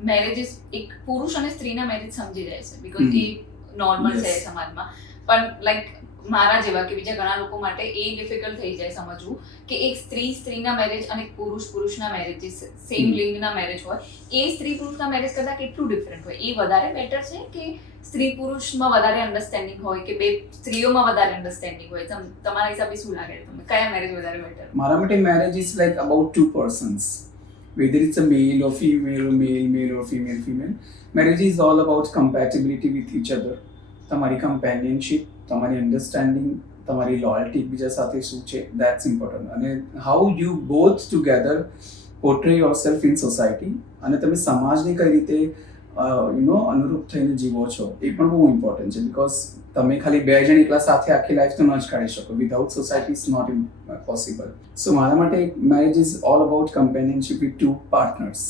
Marriages એક પુરુષ અને સ્ત્રીના મેરેજ સમજી જાય છે બીકોઝ. એ નોર્મલ છે સમાજમાં. પણ લાઈક મારા જેવા કે બીજા ઘણા લોકો માટે એ ડિફિકલ્ટ થઈ જાય સમજવું કે એક સ્ત્રી સ્ત્રીના મેરેજ અને પુરુષ પુરુષના મેરેજ જે સેમ. લિંગના મેરેજ હોય એ સ્ત્રી પુરુષના મેરેજ કરતાં કેટલું ડિફરન્ટ હોય? એ વધારે બેટર છે કે સ્ત્રી પુરુષમાં વધારે અન્ડરસ્ટેન્ડિંગ હોય કે બે સ્ત્રીઓમાં વધારે અન્ડરસ્ટેન્ડિંગ હોય? તમારા હિસાબે શું લાગે તમને? કયા મેરેજ વધારે બેટર મારા માટે marriage is like about two persons whether it's a male or female male male or female female marriage is all about compatibility with each other તમારી કમ્પેનિયનશિપ તમારી અન્ડરસ્ટેન્ડિંગ તમારી લોયલ્ટી એકબીજા સાથે શું છે દેટ્સ ઇમ્પોર્ટન્ટ અને how you both together portray yourself in society અને તમે સમાજને કઈ રીતે યુ નો અનુરૂપ થઈને જીવો છો. એ પણ બહુ ઇમ્પોર્ટન્ટ છે બિકોઝ તમે ખાલી બે જણ એકલા સાથે આખી લાઈફ તો ન જ કાઢી શકો. Without society is not possible so મારા માટે marriage is all about companionship with two partners